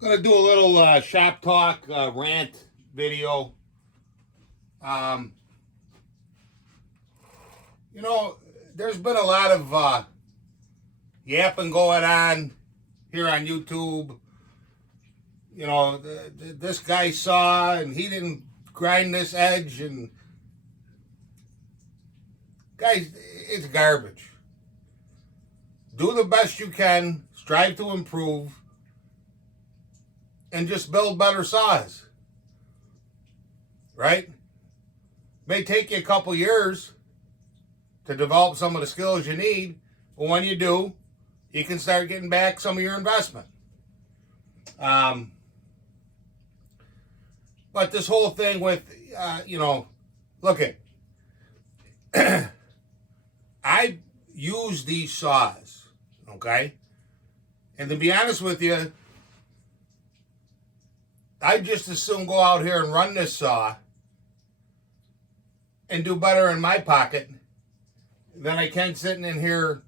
Gonna do a little shop talk rant video. Um, you know, there's been a lot of yapping going on here on YouTube. You know, this guy saw and he didn't grind this edge, and guys, it's garbage. Do the best you can, strive to improve, and just build better saws. Right? May take you a couple years to develop some of the skills you need, but when you do, you can start getting back some of your investment. But this whole thing with, look at, I use these saws, okay? And to be honest with you, I just as soon go out here and run this saw and do better in my pocket than I can sitting in here,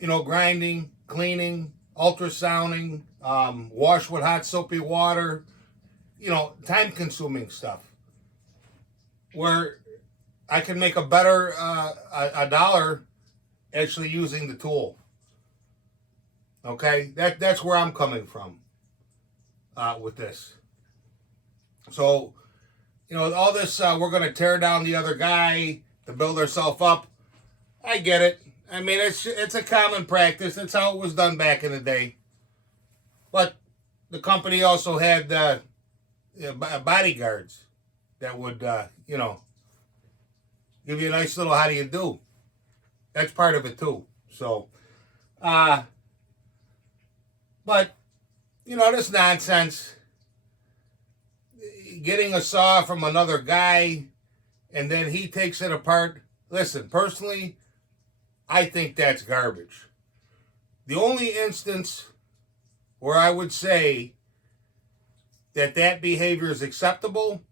grinding, cleaning, ultrasounding, wash with hot soapy water, time consuming stuff. Where I can make a better a dollar actually using the tool. Okay, that's where I'm coming from with this. So, all this we're going to tear down the other guy to build ourselves up. I get it. I mean, it's a common practice. That's how it was done back in the day. But the company also had bodyguards that would, give you a nice little how do you do. That's part of it too. So, but, this nonsense, getting a saw from another guy and then he takes it apart. Listen, personally, I think that's garbage. The only instance where I would say that behavior is acceptable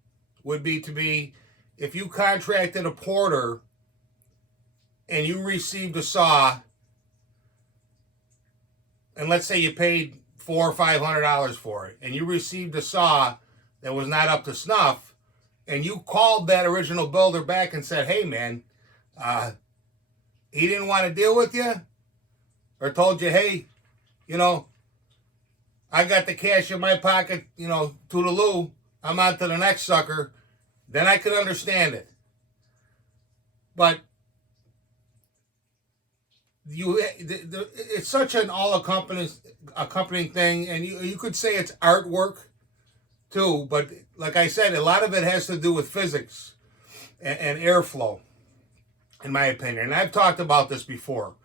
would be if you contracted a porter and you received a saw, and let's say you paid $400 or $500 for it, and you received a saw that was not up to snuff, and you called that original builder back and said, "Hey, man, he didn't want to deal with you," or told you, "Hey, I got the cash in my pocket, toodaloo, I'm on to the next sucker," then I could understand it. But it's such an all-accompanying thing, and you could say it's artwork too, but like I said, a lot of it has to do with physics and airflow, in my opinion. And I've talked about this before.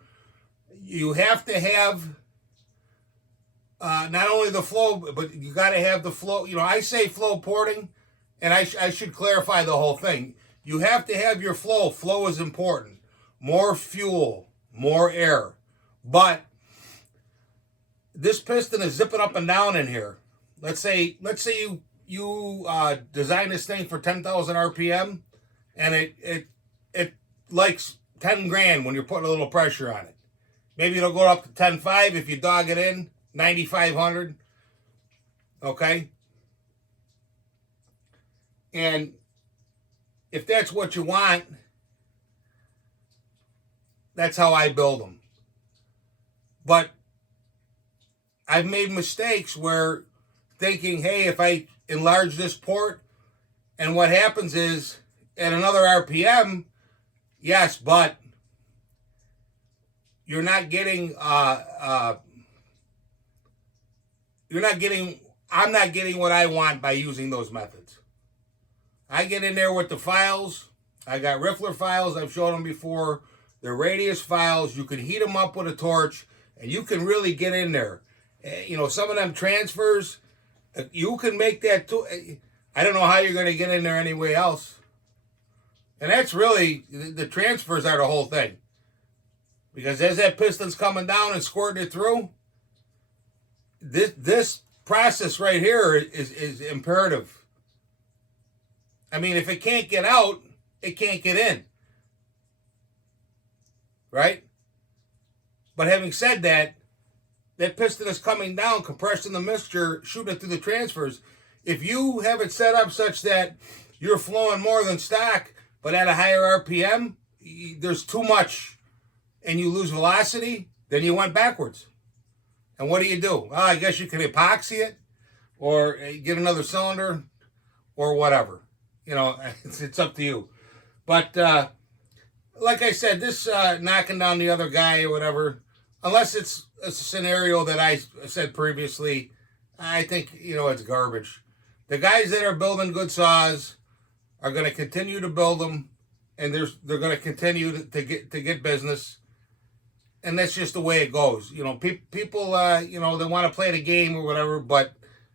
You have to have not only the flow, but you got to have the flow. I say flow porting, and I should clarify the whole thing. You have to have your flow. Flow is important. More fuel, more air. But this piston is zipping up and down in here. Let's say you design this thing for 10,000 RPM, and it likes 10 grand when you're putting a little pressure on it. Maybe it'll go up to 10.5 if you dog it in, 9,500. Okay? And if that's what you want, that's how I build them. But I've made mistakes where thinking, hey, if I enlarge this port, and what happens is at another RPM, yes, but you're not getting I'm not getting what I want by using those methods. I get in there with the files. I got Riffler files. I've shown them before. They're radius files. You can heat them up with a torch, and you can really get in there. Some of them transfers, you can make that too. I don't know how you're going to get in there anyway else. And that's really, the transfers are the whole thing. Because as that piston's coming down and squirting it through, this process right here is imperative. I mean, if it can't get out, it can't get in. Right? But having said that, that piston is coming down, compressing the mixture, shooting it through the transfers. If you have it set up such that you're flowing more than stock, but at a higher RPM, there's too much and you lose velocity, then you went backwards. And what do? Well, I guess you can epoxy it or get another cylinder or whatever. You know, it's up to you. But like I said, this knocking down the other guy or whatever, unless it's a scenario that I said previously, I think, you know, it's garbage. The guys that are building good saws are going to continue to build them, and they're going to continue to get business. And that's just the way it goes. You know, people, you know, they want to play the game or whatever, but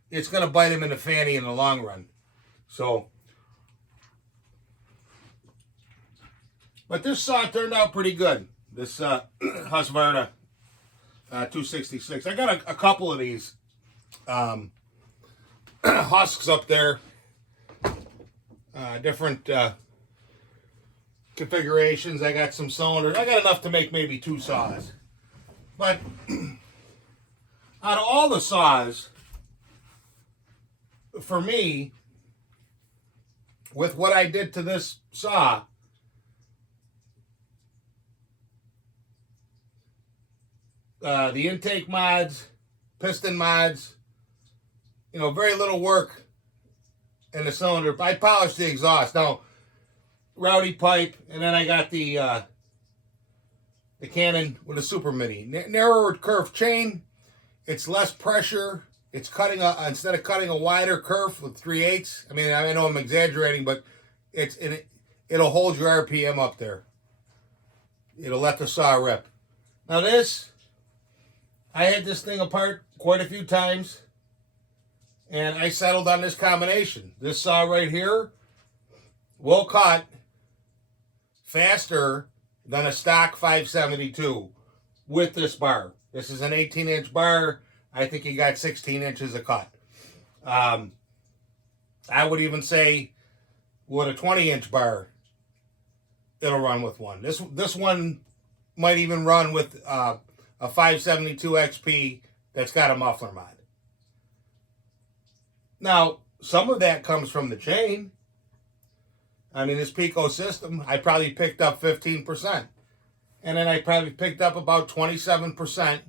it's going to bite them in the fanny in the long run. So, but this saw turned out pretty good. This Husqvarna 266. I got a couple of these husks up there. Different configurations. I got some cylinders. I got enough to make maybe 2 saws. But out of all the saws, for me, with what I did to this saw, the intake mods, piston mods, you know, very little work in the cylinder. I polished the exhaust. Now, rowdy pipe, and then I got the Canon with a Super Mini. Narrower curved chain. It's less pressure. It's cutting instead of cutting a wider kerf with 3/8. I mean, I know I'm exaggerating, but it'll hold your RPM up there. It'll let the saw rip. Now this, I had this thing apart quite a few times, and I settled on this combination. This saw right here will cut faster than a stock 572 with this bar. This is an 18-inch bar. I think you got 16 inches of cut. I would even say with a 20-inch bar, it'll run with one. This one might even run with a 572 XP that's got a muffler mod. Now, some of that comes from the chain. I mean, this Pico system, I probably picked up 15%. And then I probably picked up about 27%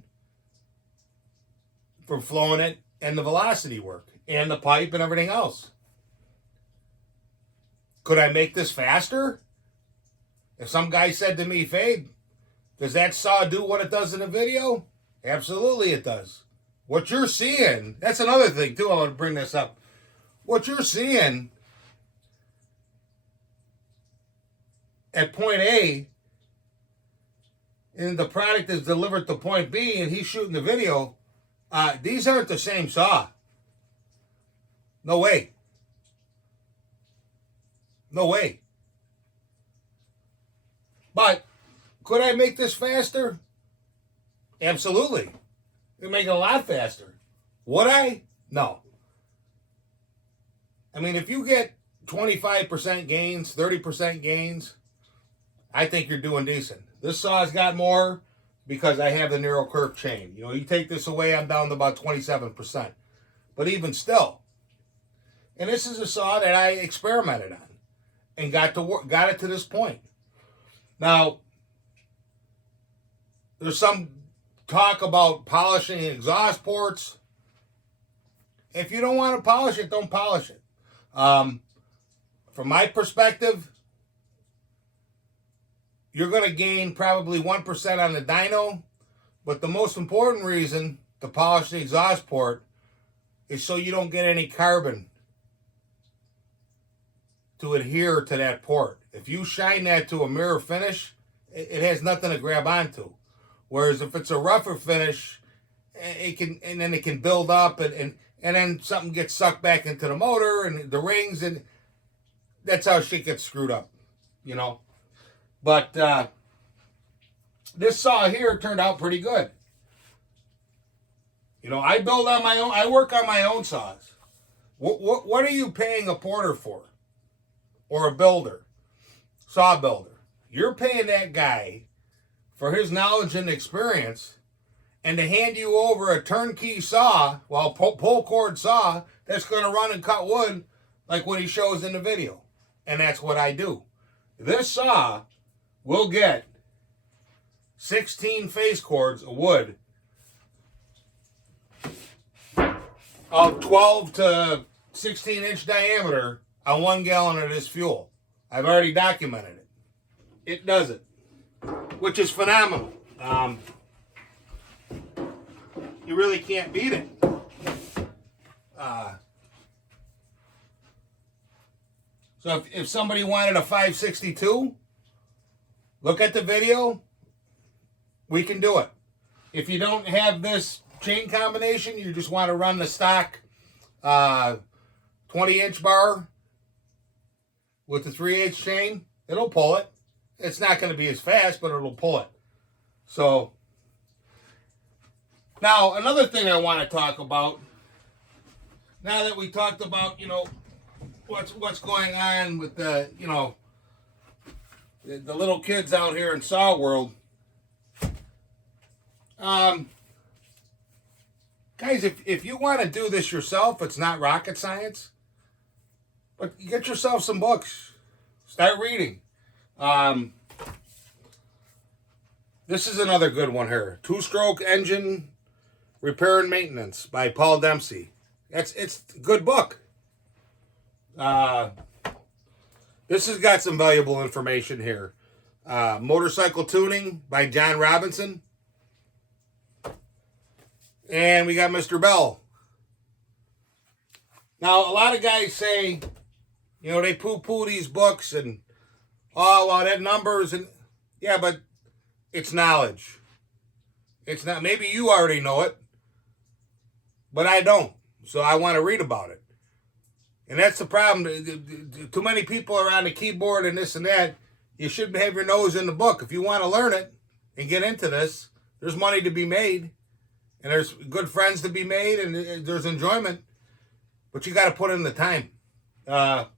from flowing it and the velocity work and the pipe and everything else. Could I make this faster? If some guy said to me, Fabe, does that saw do what it does in the video? Absolutely it does. What you're seeing, that's another thing too, I want to bring this up. What you're seeing at point A, and the product is delivered to point B, and he's shooting the video, these aren't the same saw. No way. No way. But could I make this faster? Absolutely. It'd make it a lot faster. Would I? No. I mean, if you get 25% gains, 30% gains, I think you're doing decent. This saw's got more because I have the narrow curved chain. You know, you take this away, I'm down to about 27%. But even still. And this is a saw that I experimented on and got it to this point. Now, there's some talk about polishing exhaust ports. If you don't want to polish it, don't polish it. From my perspective, you're going to gain probably 1% on the dyno, but the most important reason to polish the exhaust port is so you don't get any carbon to adhere to that port. If you shine that to a mirror finish, it has nothing to grab onto. Whereas if it's a rougher finish, it can build up and then something gets sucked back into the motor and the rings, and that's how shit gets screwed up, you know. But this saw here turned out pretty good. You know, I build on my own. I work on my own saws. What are you paying a porter for? Or a builder? Saw builder. You're paying that guy for his knowledge and experience and to hand you over a turnkey saw, well, pull cord saw, that's going to run and cut wood like what he shows in the video. And that's what I do. This saw will get 16 face cords of wood of 12 to 16 inch diameter on 1 gallon of this fuel. I've already documented it. It does it, which is phenomenal. You really can't beat it. So if somebody wanted a 562, look at the video. We can do it. If you don't have this chain combination, you just want to run the stock 20-inch bar with the 3/8 chain, it'll pull it. It's not going to be as fast, but it'll pull it. So, now another thing I want to talk about, now that we talked about, what's going on with the, the little kids out here in saw world. Guys, if you want to do this yourself, it's not rocket science. But get yourself some books. Start reading. This is another good one here. Two-Stroke Engine Repair and Maintenance by Paul Dempsey. It's a good book. This has got some valuable information here. Motorcycle Tuning by John Robinson. And we got Mr. Bell. Now, a lot of guys say, they poo-poo these books and, that numbers and, yeah, but it's knowledge. It's not, maybe you already know it, but I don't. So I want to read about it. And that's the problem. Too many people are on the keyboard and this and that. You should have your nose in the book. If you want to learn it and get into this, there's money to be made. And there's good friends to be made, and there's enjoyment. But you got to put in the time. Got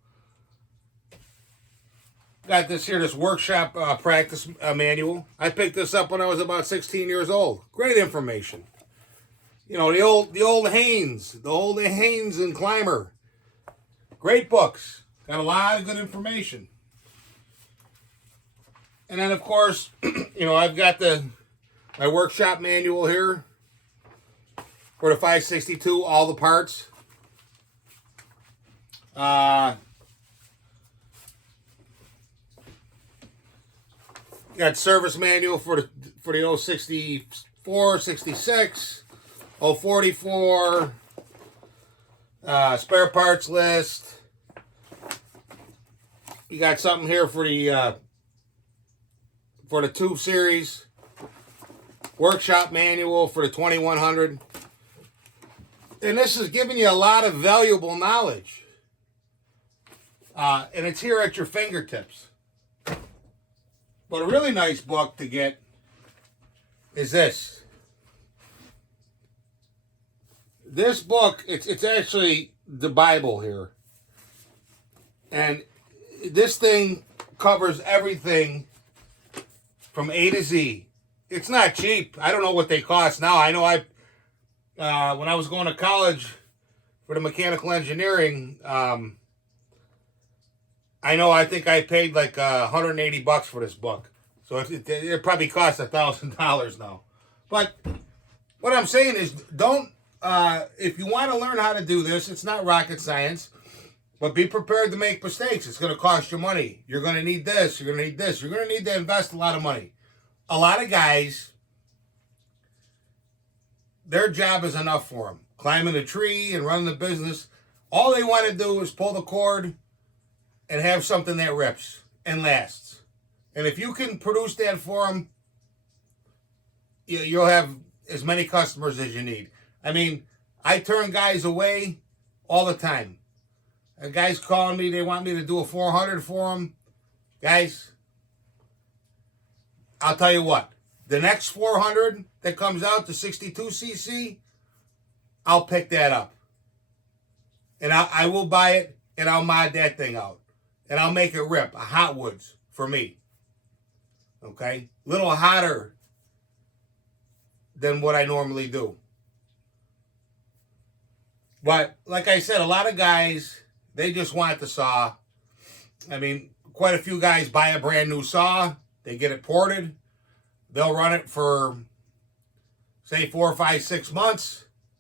this here, this workshop practice manual. I picked this up when I was about 16 years old. Great information. The old Haynes, and Climber. Great books. Got a lot of good information. And then, of course, I've got my workshop manual here. For the 562, all the parts. Got service manual for the 064, 66, 044, spare parts list. You got something here for the 2 series. Workshop manual for the 2100. And this is giving you a lot of valuable knowledge. And it's here at your fingertips. But a really nice book to get is this. This book, it's actually the Bible here. And this thing covers everything from A to Z. It's not cheap. I don't know what they cost now. I know when I was going to college for the mechanical engineering, I think I paid like $180 for this book. So it probably costs $1,000 now. But what I'm saying is, don't, if you want to learn how to do this, it's not rocket science, but be prepared to make mistakes. It's going to cost you money. You're going to need this. You're going to need this. You're going to need to invest a lot of money. A lot of guys, their job is enough for them. Climbing a tree and running the business. All they want to do is pull the cord and have something that rips and lasts. And if you can produce that for them, you'll have as many customers as you need. I mean, I turn guys away all the time. Guys calling me, they want me to do a 400 for them. Guys, I'll tell you what. The next 400 that comes out, the 62cc, I'll pick that up. And I will buy it, and I'll mod that thing out. And I'll make it rip, a Hot Woods for me. Okay? Little hotter than what I normally do. But like I said, a lot of guys, they just want the saw. I mean, quite a few guys buy a brand new saw. They get it ported. They'll run it for, say, 4, 5, 6 months.